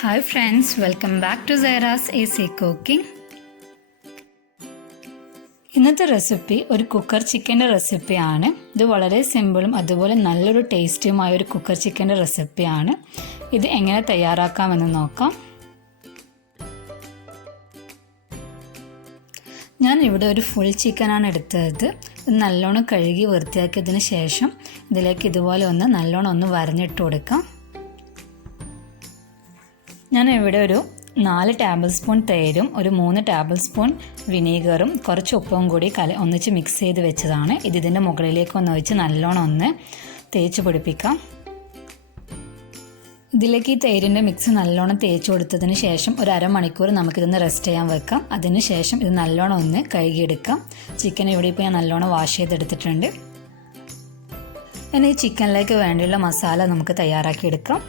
Hi friends, welcome back to Zaira's Easy Cooking. ഇന്നത്തെ recipe ഒരു cooker ചിക്കൻ്റെ റെസിപ്പിയാണ്. ഇത് വളരെ സിമ്പിളും അതുപോലെ നല്ലൊരു ടേസ്റ്റിയുമായ ഒരു കുക്കർ ചിക്കൻ്റെ റെസിപ്പിയാണ്. ഇത് എങ്ങനെ തയ്യാറാക്കാമെന്ന് നോക്കാം. ഞാൻ ഇവിടെ ഒരു ഫുൾ ചിക്കനാണ് എടുത്തത്. നല്ലോണം കഴുകി വൃത്തിയാക്കിയതിന് ശേഷം ഇതിലേക്ക് ഇതുപോലെ നല്ലോണം വരഞ്ഞിട്ട് കൊടുക്കാം. ഞാൻ ഇവിടെ ഒരു 4 ടേബിൾ സ്പൂൺ തേരും ഒരു 3 ടേബിൾ സ്പൂൺ വിനീഗറും കുറച്ച് ഉപ്പും കൂടി ഒന്നിച്ച് മിക്സ് ചെയ്ത് വെച്ചതാണ്. ഇതിൻ്റെ മുകളിലേക്ക് വെച്ച് നല്ലോണം തേച്ച് പിടിപ്പിക്കാം. ഇതിലേക്ക് ഈ തേരിൻ്റെ മിക്സ് നല്ലോണം തേച്ച് കൊടുത്തതിന് ശേഷം ഒരു അരമണിക്കൂർ നമുക്കിതൊന്ന് റെസ്റ്റ് ചെയ്യാൻ വെക്കാം. അതിന് ശേഷം ഇത് നല്ലോണം കഴുകിയെടുക്കാം. ചിക്കൻ ഇവിടെ ഇപ്പോൾ ഞാൻ നല്ലോണം വാഷ് ചെയ്തെടുത്തിട്ടുണ്ട്. ഇനി ഈ ചിക്കനിലേക്ക് വേണ്ടിയുള്ള മസാല നമുക്ക് തയ്യാറാക്കിയെടുക്കാം.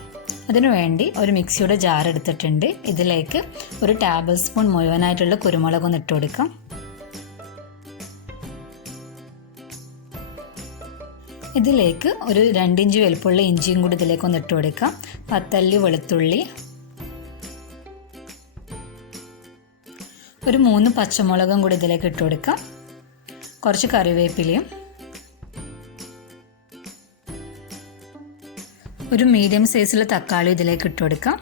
അതിനുവേണ്ടി ഒരു മിക്സിയുടെ ജാർ എടുത്തിട്ടുണ്ട്. ഇതിലേക്ക് ഒരു ടേബിൾ സ്പൂൺ മുഴുവനായിട്ടുള്ള കുരുമുളക് ഇട്ട് കൊടുക്കാം. ഇതിലേക്ക് ഒരു 2 ഇഞ്ച് വലുപ്പമുള്ള ഇഞ്ചിയും കൂടി ഇതിലേക്ക് ഇട്ട് കൊടുക്കാം. 10 അല്ലി വെളുത്തുള്ളി, ഒരു 3 പച്ചമുളകും കൂടി ഇതിലേക്ക് ഇട്ട് കൊടുക്കാം. കുറച്ച് കറിവേപ്പിലയും, ഒരു മീഡിയം സൈസിലെ തക്കാളി ഇതിലേക്ക് ഇട്ട് കൊടുക്കാം.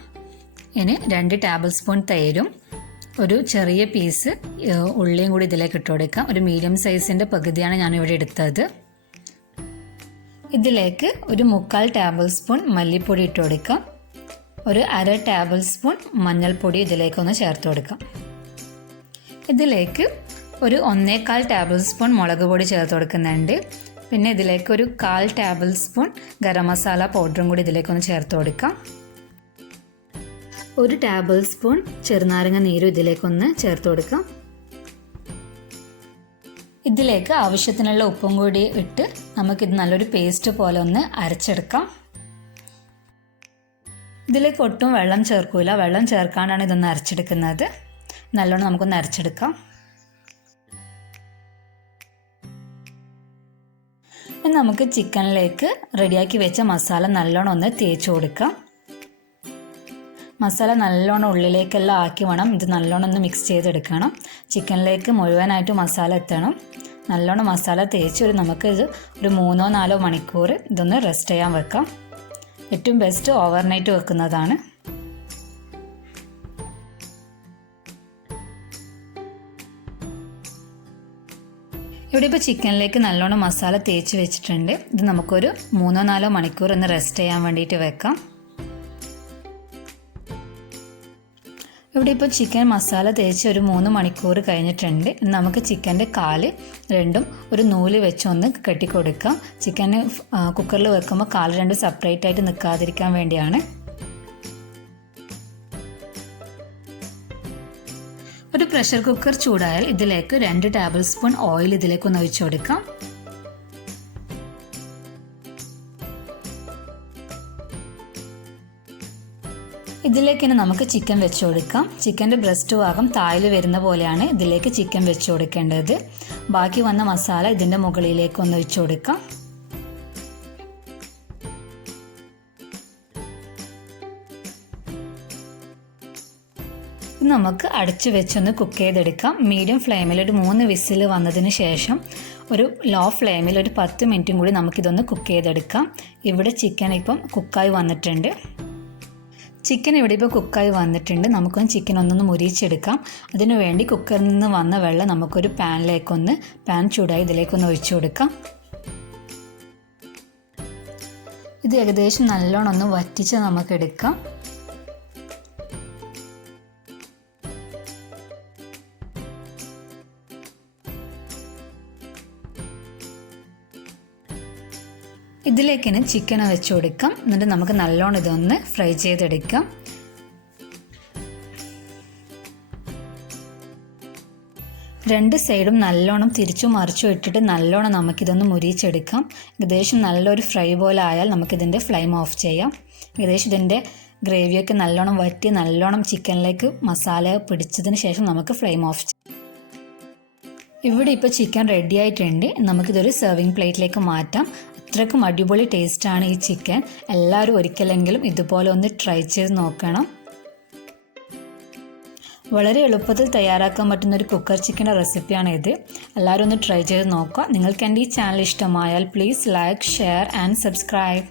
ഇനി 2 ടേബിൾ സ്പൂൺ തൈരും ഒരു ചെറിയ പീസ് ഉള്ളിയും കൂടി ഇതിലേക്ക് ഇട്ട് കൊടുക്കാം. ഒരു മീഡിയം സൈസിൻ്റെ പകുതിയാണ് ഞാനിവിടെ എടുത്തത്. ഇതിലേക്ക് ഒരു 3/4 ടേബിൾ സ്പൂൺ മല്ലിപ്പൊടി ഇട്ട് കൊടുക്കാം. ഒരു 1/2 ടേബിൾ സ്പൂൺ മഞ്ഞൾപ്പൊടി ഇതിലേക്കൊന്ന് ചേർത്ത് കൊടുക്കാം. ഇതിലേക്ക് ഒരു 1/4 ടേബിൾ സ്പൂൺ മുളക് പൊടി ചേർത്ത് കൊടുക്കുന്നുണ്ട്. പിന്നെ ഇതിലേക്ക് ഒരു 1/4 ടേബിൾ സ്പൂൺ ഗരം മസാല പൗഡറും കൂടി ഇതിലേക്കൊന്ന് ചേർത്ത് കൊടുക്കാം. ഒരു ടേബിൾ സ്പൂൺ ചെറുനാരങ്ങ നീരും ഇതിലേക്കൊന്ന് ചേർത്ത് കൊടുക്കാം. ഇതിലേക്ക് ആവശ്യത്തിനുള്ള ഉപ്പും കൂടി ഇട്ട് നമുക്കിത് നല്ലൊരു പേസ്റ്റ് പോലെ അരച്ചെടുക്കാം. ഇതിലേക്ക് ഒട്ടും വെള്ളം ചേർക്കൂല. വെള്ളം ചേർക്കാണ്ടാണ് ഇതൊന്ന് അരച്ചെടുക്കുന്നത്. നല്ലോണം നമുക്കൊന്ന് അരച്ചെടുക്കാം. നമുക്ക് ചിക്കനിലേക്ക് റെഡിയാക്കി വെച്ച മസാല നല്ലോണം തേച്ച് കൊടുക്കാം. മസാല നല്ലോണം ഉള്ളിലേക്കെല്ലാം ആക്കി വേണം ഇത് നല്ലോണം മിക്സ് ചെയ്തെടുക്കണം. ചിക്കനിലേക്ക് മുഴുവനായിട്ട് മസാല എത്തണം. നല്ലോണം മസാല തേച്ച് നമുക്കിത് ഒരു 3-4 മണിക്കൂർ ഇതൊന്ന് റെസ്റ്റ് ചെയ്യാൻ വെക്കാം. ഏറ്റവും ബെസ്റ്റ് ഓവർനൈറ്റ് വെക്കുന്നതാണ്. ഇവിടെ ഇപ്പോൾ ചിക്കനിലേക്ക് നല്ലോണം മസാല തേച്ച് വെച്ചിട്ടുണ്ട്. ഇത് നമുക്കൊരു 3-4 മണിക്കൂർ റെസ്റ്റ് ചെയ്യാൻ വേണ്ടിയിട്ട് വെക്കാം. ഇവിടെ ഇപ്പോൾ ചിക്കൻ മസാല തേച്ച് ഒരു 3 മണിക്കൂർ കഴിഞ്ഞിട്ടുണ്ട്. നമുക്ക് ചിക്കൻ്റെ കാല് രണ്ടും ഒരു നൂല് വെച്ച് കെട്ടിക്കൊടുക്കാം. ചിക്കന് കുക്കറിൽ വെക്കുമ്പോൾ കാല് രണ്ടും സെപ്പറേറ്റ് ആയിട്ട് നിൽക്കാതിരിക്കാൻ വേണ്ടിയാണ്. ഒരു പ്രഷർ കുക്കർ ചൂടായാൽ ഇതിലേക്ക് 2 ടേബിൾ സ്പൂൺ ഓയിൽ ഇതിലേക്ക് ഒഴിച്ചു കൊടുക്കാം. ഇതിലേക്ക് നമുക്ക് ചിക്കൻ വെച്ച് കൊടുക്കാം. ചിക്കൻ്റെ ബ്രസ്റ്റ് ഭാഗം താഴെ വരുന്ന പോലെയാണ് ഇതിലേക്ക് ചിക്കൻ വെച്ച് കൊടുക്കേണ്ടത്. ബാക്കി വന്ന മസാല ഇതിൻ്റെ മുകളിലേക്ക് ഒഴിച്ചു കൊടുക്കാം. നമുക്ക് അടച്ചു വെച്ചൊന്ന് കുക്ക് ചെയ്തെടുക്കാം. മീഡിയം ഫ്ലെയിമിൽ ഒരു 3 വിസിൽ വന്നതിന് ശേഷം ഒരു ലോ ഫ്ലെയിമിൽ ഒരു 10 മിനിറ്റും കൂടി നമുക്കിതൊന്ന് കുക്ക് ചെയ്തെടുക്കാം. ഇവിടെ ചിക്കൻ ഇപ്പം കുക്കായി വന്നിട്ടുണ്ട്. ചിക്കൻ ഇവിടെ ഇപ്പോൾ കുക്കായി വന്നിട്ടുണ്ട്. നമുക്കൊന്ന് ചിക്കൻ മുരിച്ചെടുക്കാം. അതിനു വേണ്ടി കുക്കറിൽ നിന്ന് വന്ന വെള്ളം നമുക്കൊരു പാൻ ചൂടായി ഇതിലേക്കൊന്ന് ഒഴിച്ചു കൊടുക്കാം. ഇത് ഏകദേശം നല്ലോണം വറ്റിച്ച് നമുക്കെടുക്കാം. ഇതിലേക്ക് ചിക്കൻ വെച്ച് കൊടുക്കാം. എന്നിട്ട് നമുക്ക് നല്ലോണം ഇതൊന്ന് ഫ്രൈ ചെയ്തെടുക്കാം. രണ്ട് സൈഡും നല്ലോണം തിരിച്ചു മറിച്ചു ഇട്ടിട്ട് നല്ലോണം നമുക്കിതൊന്ന് മുരിച്ചെടുക്കാം. ഏകദേശം നല്ലൊരു ഫ്രൈ പോലെ ആയാൽ നമുക്കിതിൻ്റെ ഫ്ലെയിം ഓഫ് ചെയ്യാം. ഏകദേശം ഇതിൻ്റെ ഗ്രേവിയൊക്കെ നല്ലോണം വറ്റി നല്ലോണം ചിക്കനിലേക്ക് മസാല പിടിച്ചതിന് ശേഷം നമുക്ക് ഫ്ലെയിം ഓഫ് ചെയ്യാം. ഇവിടെ ഇപ്പോൾ ചിക്കൻ റെഡി ആയിട്ടുണ്ട്. നമുക്കിതൊരു സെർവിങ് പ്ലേറ്റിലേക്ക് മാറ്റാം. അത്രയ്ക്കും അടിപൊളി ടേസ്റ്റാണ് ഈ ചിക്കൻ. എല്ലാവരും ഒരിക്കലെങ്കിലും ഇതുപോലെ ട്രൈ ചെയ്ത് നോക്കണം. വളരെ എളുപ്പത്തിൽ തയ്യാറാക്കാൻ പറ്റുന്ന ഒരു കുക്കർ ചിക്കൻ്റെ റെസിപ്പിയാണ് ഇത്. എല്ലാവരും ഒന്ന് ട്രൈ ചെയ്ത് നോക്കുക. നിങ്ങൾക്ക് എൻ്റെ ഈ ചാനൽ ഇഷ്ടമായാൽ please like, share and subscribe.